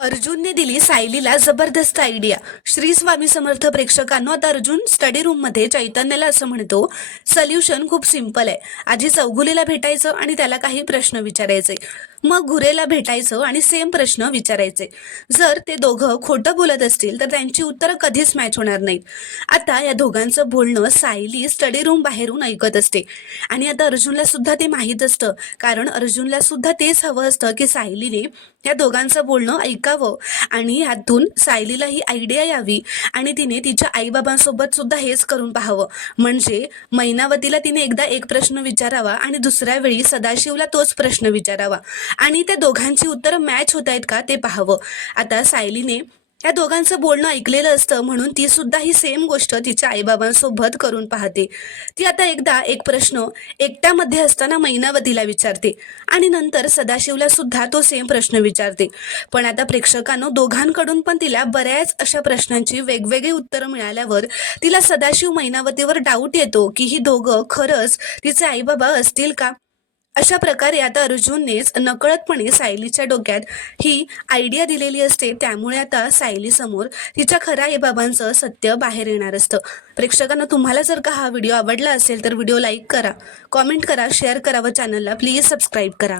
अर्जुनने दिली सायलीला जबरदस्त आयडिया. श्री स्वामी समर्थ प्रेक्षकांनो, आता अर्जुन स्टडी रूम मध्ये चैतन्याला असं म्हणतो, सोल्युशन खूप सिंपल आहे. आधी चौगुलीला भेटायचं आणि त्याला काही प्रश्न विचारायचे, मग घुरेला भेटायचं आणि सेम प्रश्न विचारायचे. जर ते दोघं खोटं बोलत असतील तर त्यांची उत्तरं कधीच मॅच होणार नाहीत. आता या दोघांचं बोलणं सायली स्टडी रूम बाहेरून ऐकत असते आणि आता अर्जुनला सुद्धा ते माहीत असतं, कारण अर्जुनला सुद्धा तेच हवं असतं की सायलीने या दोघांचं बोलणं ऐकावं आणि ह्यातून सायलीला ही आयडिया यावी आणि तिने तिच्या आईबाबांसोबत सुद्धा हेच करून पाहावं. म्हणजे मैनावतीला तिने एकदा एक प्रश्न विचारावा आणि दुसऱ्या वेळी सदाशिवला तोच प्रश्न विचारावा आणि त्या दोघांची उत्तरं मॅच होत आहेत का ते पाहावं. आता सायलीने या दोघांचं बोलणं ऐकलेलं असतं, म्हणून ती सुद्धा ही सेम गोष्ट तिच्या आईबाबांसोबत करून पाहते. ती आता एकदा एक प्रश्न एकट्यामध्ये असताना मैनावतीला विचारते आणि नंतर सदाशिवला सुद्धा तो सेम प्रश्न विचारते. पण आता प्रेक्षकांनो, दोघांकडून पण तिला बऱ्याच अशा प्रश्नांची वेगवेगळी उत्तरं मिळाल्यावर तिला सदाशिव मैनावतीवर डाऊट येतो की ही दोघं खरंच तिचे आईबाबा असतील का. अशा प्रकारे आता अर्जुननेच नकळतपणे सायलीच्या डोक्यात ही आयडिया दिलेली असते. त्यामुळे आता सायली समोर तिच्या खऱ्या आईबाबांचं सत्य बाहेर येणार असतं. प्रेक्षकांना, तुम्हाला जर का हा व्हिडिओ आवडला असेल तर व्हिडिओ लाईक करा, कॉमेंट करा, शेअर करा व चॅनलला प्लीज सबस्क्राईब करा.